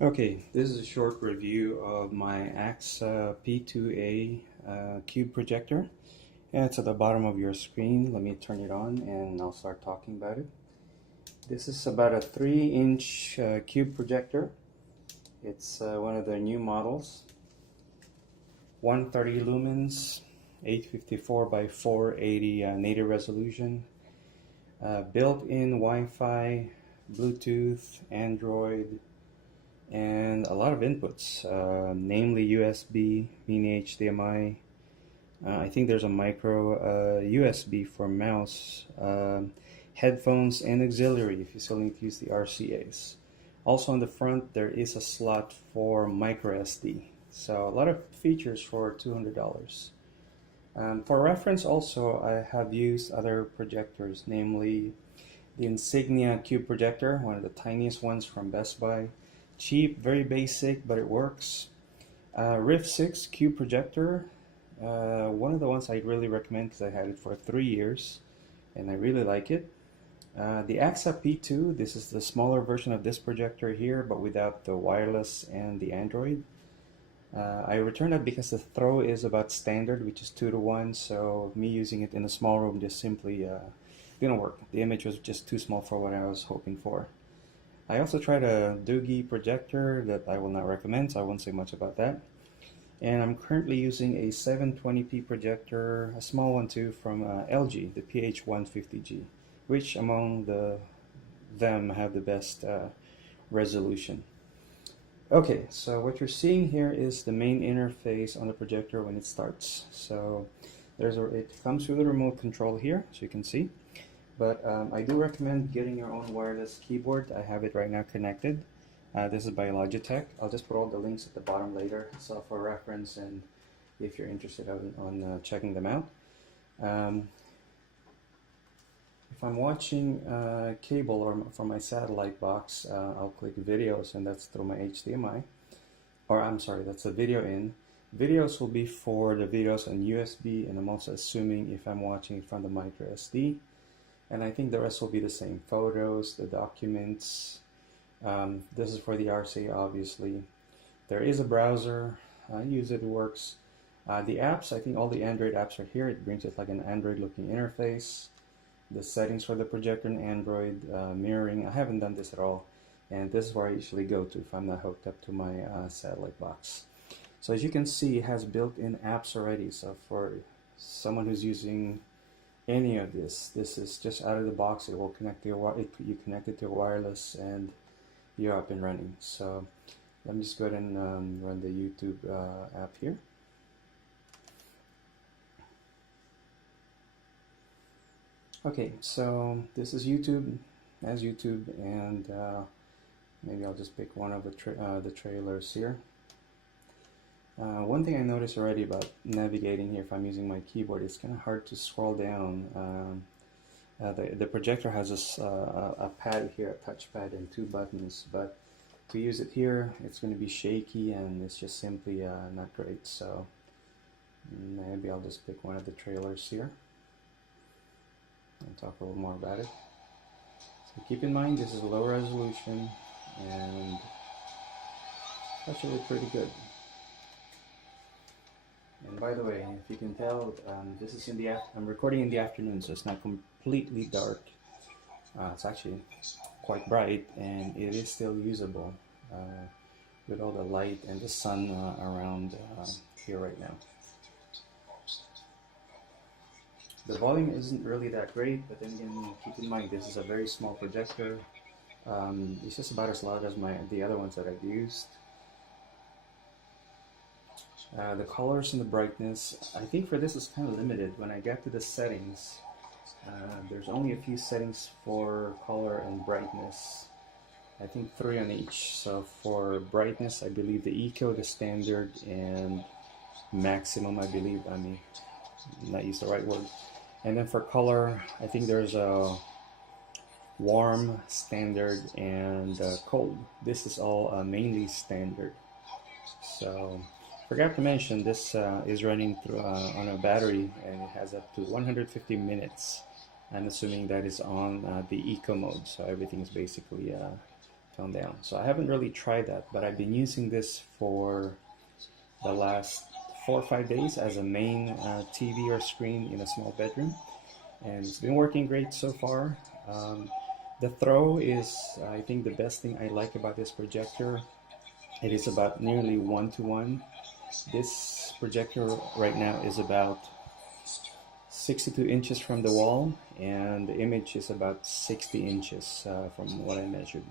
Okay, this is a short review of my Aaxa P2-A cube projector. And it's at the bottom of your screen. Let me turn it on and I'll start talking about it. This is about a 3-inch cube projector. It's one of the new models. 130 lumens, 854 by 480 native resolution. Built-in Wi-Fi, Bluetooth, Android, and a lot of inputs, namely USB, mini HDMI. I think there's a micro USB for mouse, headphones, and auxiliary if you still need to use the RCAs. Also on the front there is a slot for micro SD. So a lot of features for $200. For reference also, I have used other projectors, namely the Insignia Cube Projector, one of the tiniest ones from Best Buy. Cheap, very basic, but it works. Rift 6 Cube Projector, one of the ones I really recommend because I had it for 3 years and I really like it. The Aaxa P2, this is the smaller version of this projector here, but without the wireless and the Android. I returned it because the throw is about standard, which is 2:1, so me using it in a small room just simply didn't work. The image was just too small for what I was hoping for. I also tried a Doogie projector that I will not recommend, so I won't say much about that. And I'm currently using a 720p projector, a small one too, from LG, the PH150G, which among them have the best resolution. Okay, so what you're seeing here is the main interface on the projector when it starts. So it comes with a remote control here, as you can see. But I do recommend getting your own wireless keyboard. I have it right now connected. This is by Logitech. I'll just put all the links at the bottom later, so for reference and if you're interested on checking them out. If I'm watching cable or from my satellite box, I'll click videos, and that's through my HDMI. Or I'm sorry, that's the video in. Videos will be for the videos on USB, and I'm also assuming if I'm watching it from the micro SD. And I think the rest will be the same. Photos, the documents. This is for the RCA, obviously. There is a browser. I use it, it works. The apps, I think all the Android apps are here. It brings it like an Android-looking interface. The settings for the projector and Android, mirroring. I haven't done this at all. And this is where I usually go to if I'm not hooked up to my satellite box. So as you can see, it has built-in apps already. So for someone who's using any of this is just out of the box. It will connect to you connect it to your wireless and you're up and running. So let me just go ahead and run the YouTube app here. Okay, so this is YouTube, and maybe I'll just pick one of the trailers here. One thing I noticed already about navigating here, if I'm using my keyboard, it's kind of hard to scroll down. The projector has a pad here, a touchpad, and 2 buttons, but to use it here, it's going to be shaky and it's just simply not great. So maybe I'll just pick one of the trailers here and talk a little more about it. So keep in mind, this is low resolution and it's actually pretty good. And by the way, if you can tell, this is I'm recording in the afternoon, so it's not completely dark. It's actually quite bright, and it is still usable with all the light and the sun around here right now. The volume isn't really that great, but then again, keep in mind, this is a very small projector. It's just about as loud as the other ones that I've used. The colors and the brightness, I think for this is kind of limited. When I get to the settings, there's only a few settings for color and brightness. I think 3 on each. So for brightness, I believe the eco, the standard, and maximum, I believe. I mean, not use the right word. And then for color, I think there's a warm, standard, and cold. This is all mainly standard. So forgot to mention, this is running through on a battery, and it has up to 150 minutes. I'm assuming that is on the eco mode, so everything is basically tone down. So I haven't really tried that, but I've been using this for the last 4 or 5 days as a main TV or screen in a small bedroom, and it's been working great so far. The throw is, I think, the best thing I like about this projector. It is about nearly 1-to-1. This projector right now is about 62 inches from the wall, and the image is about 60 inches from what I measured.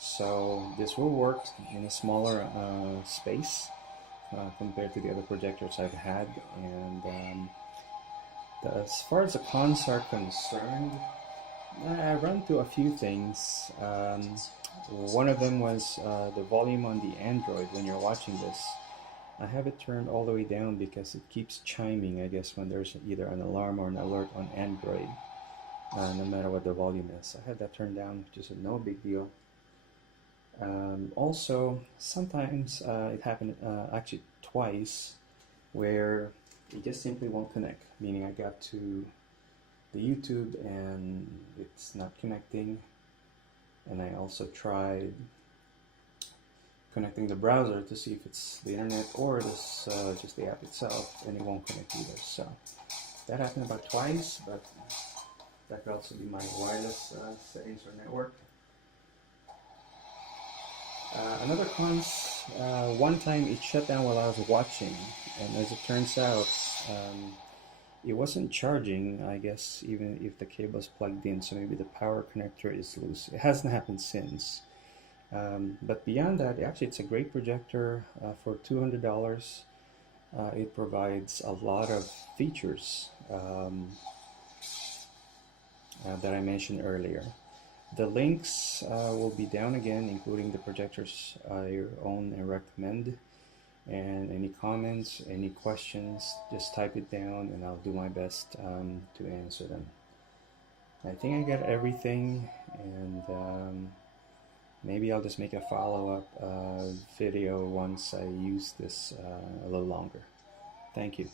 So this will work in a smaller space compared to the other projectors I've had. And as far as the cons are concerned, I run into a few things. One of them was the volume on the Android when you're watching this. I have it turned all the way down because it keeps chiming, I guess, when there's either an alarm or an alert on Android, no matter what the volume is. I had that turned down, which is no big deal. Also, sometimes it happened actually twice where it just simply won't connect, meaning I got to the YouTube and it's not connecting. And I also tried connecting the browser to see if it's the internet or this, just the app itself, and it won't connect either. So that happened about twice, but that could also be my wireless settings or network. Another cons, one time it shut down while I was watching, and as it turns out, it wasn't charging, I guess, even if the cable is plugged in, so maybe the power connector is loose. It hasn't happened since. But beyond that, actually it's a great projector for $200. It provides a lot of features that I mentioned earlier. The links will be down again, including the projectors I own and recommend. And any comments, any questions, just type it down and I'll do my best to answer them. I think I got everything, and maybe I'll just make a follow-up video once I use this a little longer. Thank you.